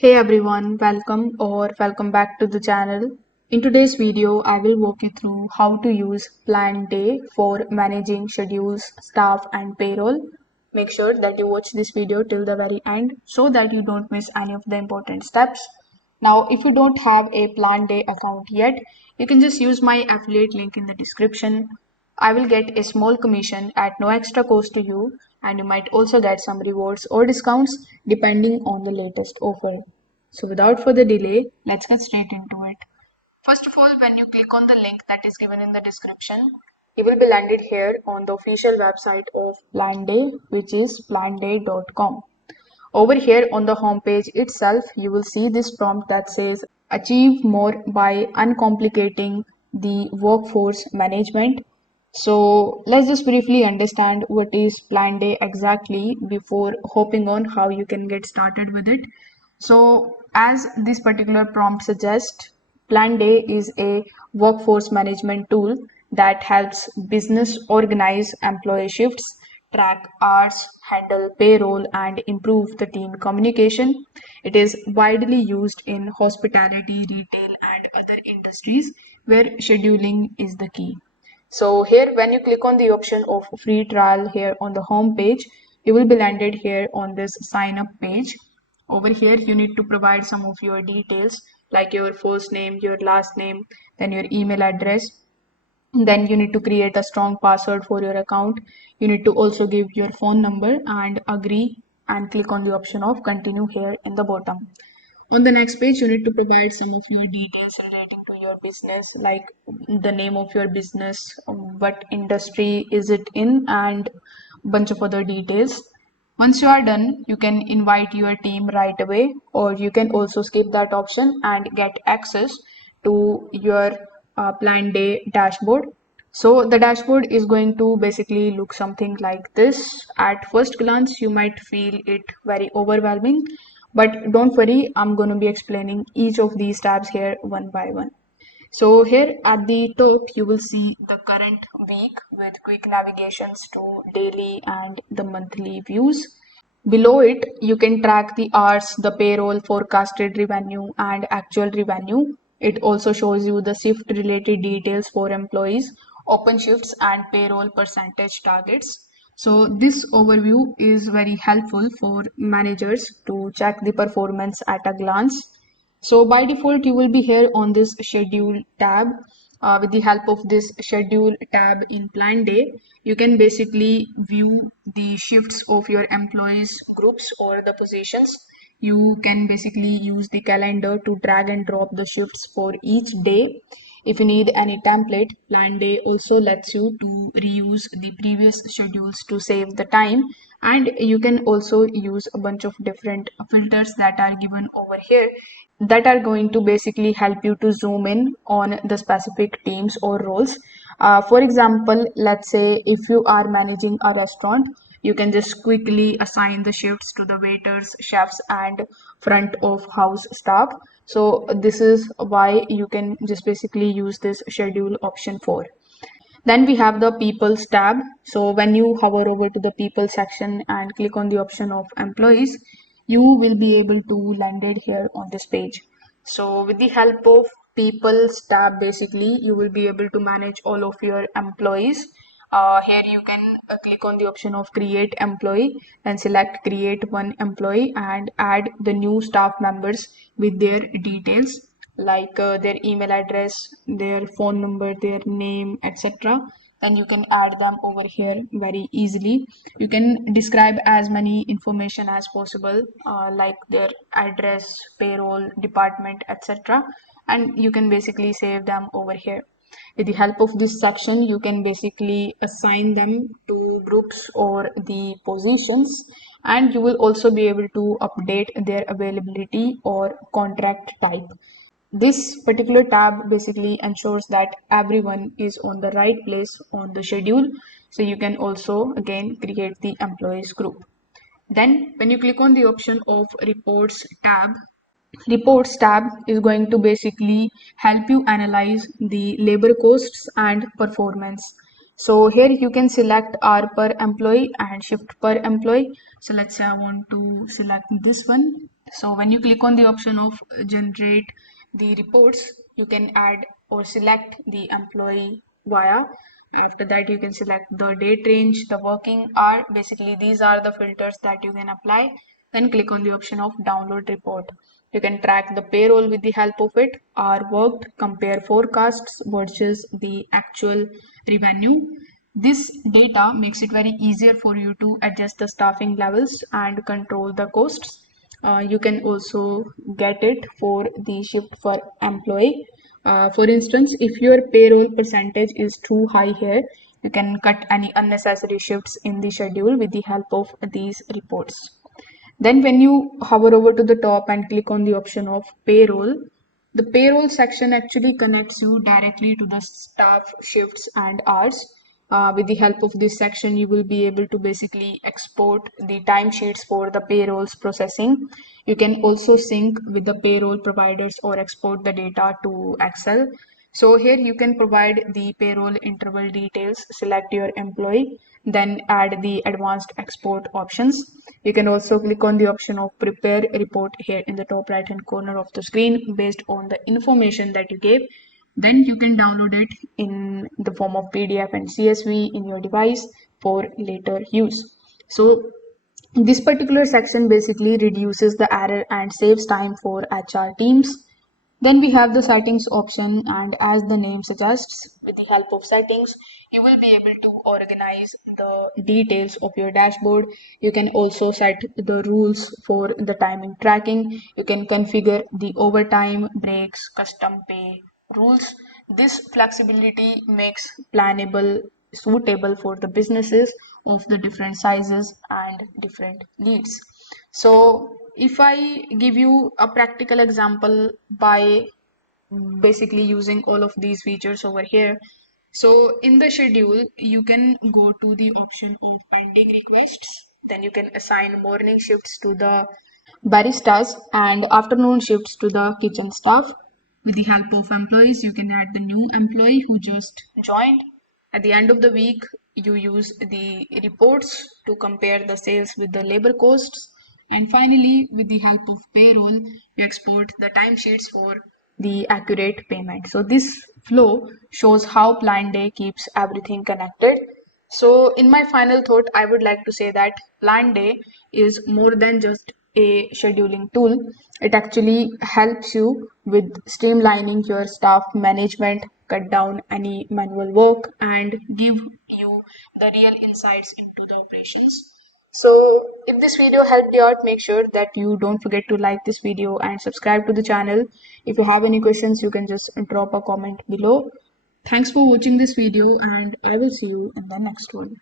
Hey everyone, welcome back to the channel. In today's video, I will walk you through how to use Planday for managing schedules, staff and payroll. Make sure that you watch this video till the very end so that you don't miss any of the important steps. Now, if you don't have a Planday account yet, you can just use my affiliate link in the description. I will get a small commission at no extra cost to you, and you might also get some rewards or discounts depending on the latest offer. So, without further delay, let's get straight into it. First of all, when you click on the link that is given in the description, you will be landed here on the official website of Planday, which is planday.com. Over here on the home page itself, you will see this prompt that says achieve more by uncomplicating the workforce management. So let's just briefly understand what is Planday exactly before hopping on how you can get started with it. So as this particular prompt suggests, Planday is a workforce management tool that helps business organize employee shifts, track hours, handle payroll, and improve the team communication. It is widely used in hospitality, retail, and other industries where scheduling is the key. So here, when you click on the option of free trial here on the home page, you will be landed here on this sign up page. Over here, you need to provide some of your details like your first name, your last name, then your email address. Then you need to create a strong password for your account. You need to also give your phone number and agree and click on the option of continue here in the bottom. On the next page, you need to provide some of your details relating to your business, like the name of your business, what industry is it in, and bunch of other details. Once you are done, you can invite your team right away, or you can also skip that option and get access to your Planday dashboard. So the dashboard is going to basically look something like this. At first glance, you might feel it very overwhelming, but don't worry, I'm going to be explaining each of these tabs here one by one. So here at the top, you will see the current week with quick navigations to daily and the monthly views. Below it, you can track the hours, the payroll, forecasted revenue, and actual revenue. It also shows you the shift related details for employees, open shifts, and payroll percentage targets. So, this overview is very helpful for managers to check the performance at a glance. So by default, you will be here on this schedule tab. With the help of this schedule tab in Planday, you can basically view the shifts of your employees groups or the positions. You can basically use the calendar to drag and drop the shifts for each day. If you need any template, Planday also lets you to reuse the previous schedules to save the time, and you can also use a bunch of different filters that are given over here that are going to basically help you to zoom in on the specific teams or roles. For example, let's say if you are managing a restaurant, you can just quickly assign the shifts to the waiters, chefs, and front of house staff. So this is why you can just basically use this schedule option for. Then we have the People's tab. So when you hover over to the People section and click on the option of Employees, you will be able to land it here on this page. So with the help of People's tab, basically, you will be able to manage all of your employees. Here you can click on the option of create employee and select create one employee and add the new staff members with their details like their email address, their phone number, their name, etc. Then you can add them over here very easily. You can describe as many information as possible, like their address, payroll, department, etc. And you can basically save them over here. With the help of this section, you can basically assign them to groups or the positions, and you will also be able to update their availability or contract type. This particular tab basically ensures that everyone is on the right place on the schedule. So you can also again create the employees group. Then when you click on the option of reports tab is going to basically help you analyze the labor costs and performance. So here you can select hour per employee and shift per employee. So let's say I want to select this one So when you click on the option of generate the reports, you can add or select the employee via. After that, you can select the date range, the working hour. Basically, these are the filters that you can apply. Then click on the option of download report. You can track the payroll with the help of it, hour worked, compare forecasts versus the actual revenue. This data makes it very easier for you to adjust the staffing levels and control the costs. You can also get it for the shift for employee. For instance, if your payroll percentage is too high here, you can cut any unnecessary shifts in the schedule with the help of these reports. Then when you hover over to the top and click on the option of payroll, the payroll section actually connects you directly to the staff shifts and hours. With the help of this section, you will be able to basically export the timesheets for the payrolls processing. You can also sync with the payroll providers or export the data to Excel. So here you can provide the payroll interval details, select your employee, then add the advanced export options. You can also click on the option of prepare report here in the top right hand corner of the screen based on the information that you gave. Then you can download it in the form of PDF and CSV in your device for later use. So this particular section basically reduces the error and saves time for HR teams. Then we have the settings option, and as the name suggests, with the help of settings, you will be able to organize the details of your dashboard. You can also set the rules for the timing tracking. You can configure the overtime, breaks, custom pay rules. This flexibility makes Planable suitable for the businesses of the different sizes and different needs. So if I give you a practical example by basically using all of these features over here. So in the schedule, you can go to the option of pending requests. Then you can assign morning shifts to the baristas and afternoon shifts to the kitchen staff. With the help of employees, you can add the new employee who just joined. At the end of the week, you use the reports to compare the sales with the labor costs. And finally, with the help of payroll, you export the timesheets for the accurate payment. So this flow shows how Planday keeps everything connected. So in my final thought, I would like to say that Planday is more than just a scheduling tool. It actually helps you with streamlining your staff management, cut down any manual work, and give you the real insights into the operations. So if this video helped you out, make sure that you don't forget to like this video and subscribe to the channel. If you have any questions, you can just drop a comment below. Thanks for watching this video, and I will see you in the next one.